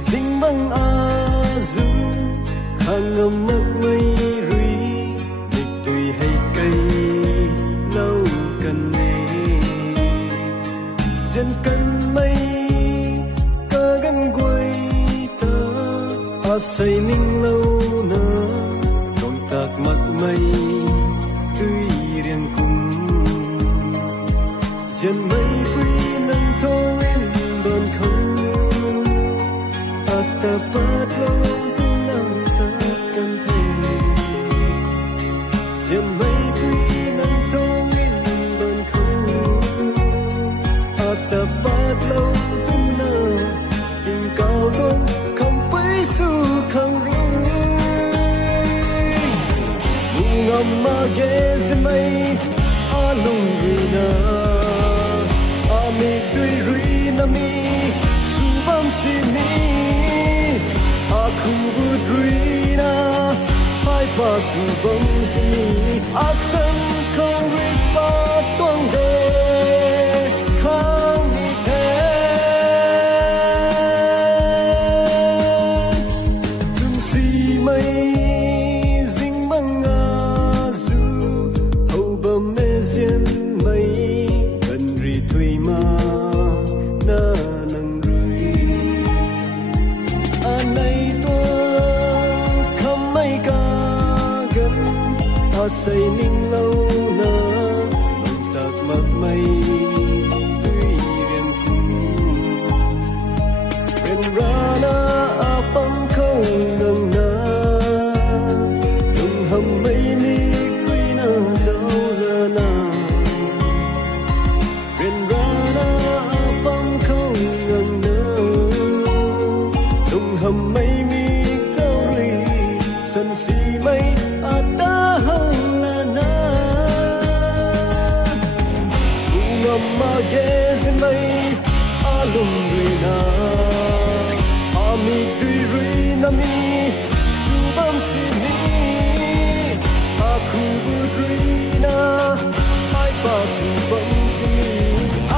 dinh băng du khang ngầm mất mây rui lịch tùy hay cây lâu cần nề dân cần mây ca gắn quay ta xây ninh lâu na còn tạc mặt mây tươi riêng cùng dân mây quy nâng thôi đòn không ta bắt lâu tu nào ta cần thể dân mây quy nâng thôi đòn không ta bắt lâu tu nào tình cao tông không bấy su không ngầm ghé dân mây lung rina ami tui rina mi subam sini aku but rina hai pa subam sini asam kau ripa tuang de khang ni the tung si mây xây ninh lâu na lòng tạc mặt mây tuy riêng cùng bên ra na bấm khâu ngần na lùng hầm mây mi quy na dấu ra na bên ra na bấm khâu ngần na lùng hầm mây mi dấu ri sân si mây ta ghé dân mây lung rina ami tui rina mi subam sini aku but rina hai pa subam sini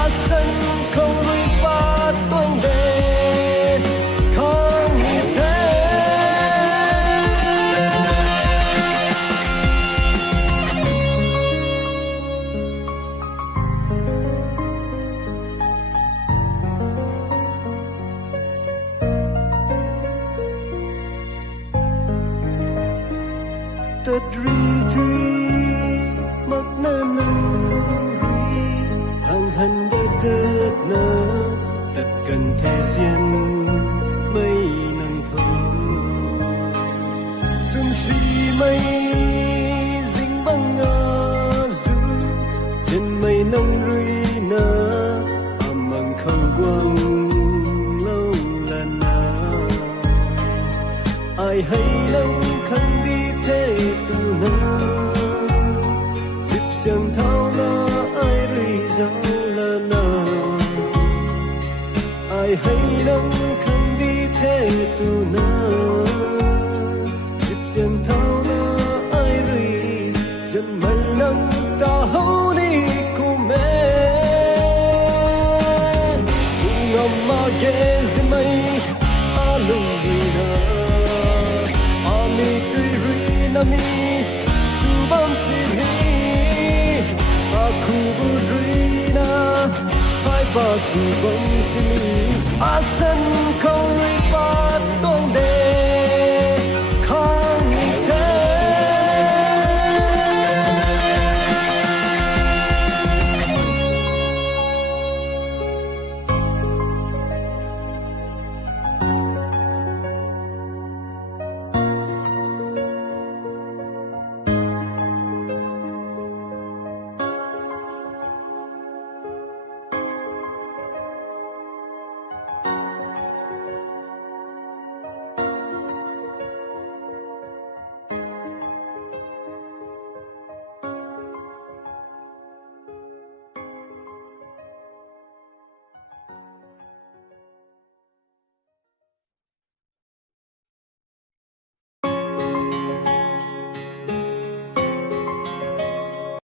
asan kau ripa tuang de khang ni the tất ri thui mặc na nâng ri hàng hân đất na tất cần thế gian mây nâng thâu dừng si mây dính băng du dân mây nâng ri na măng khâu quang lâu là na ai hay lắm khăn đi thế tu na dịp giang thao na ai rơi dao là na ai hay lắm khăn đi thế tu na dịp giang thao na ai rơi dân mây nắng ta hấu đi cùng mẹ ngầm mà ghé dân mây lung rina ami tui rina mi subam sini aku but rina hai pa subam sini asan kau ripa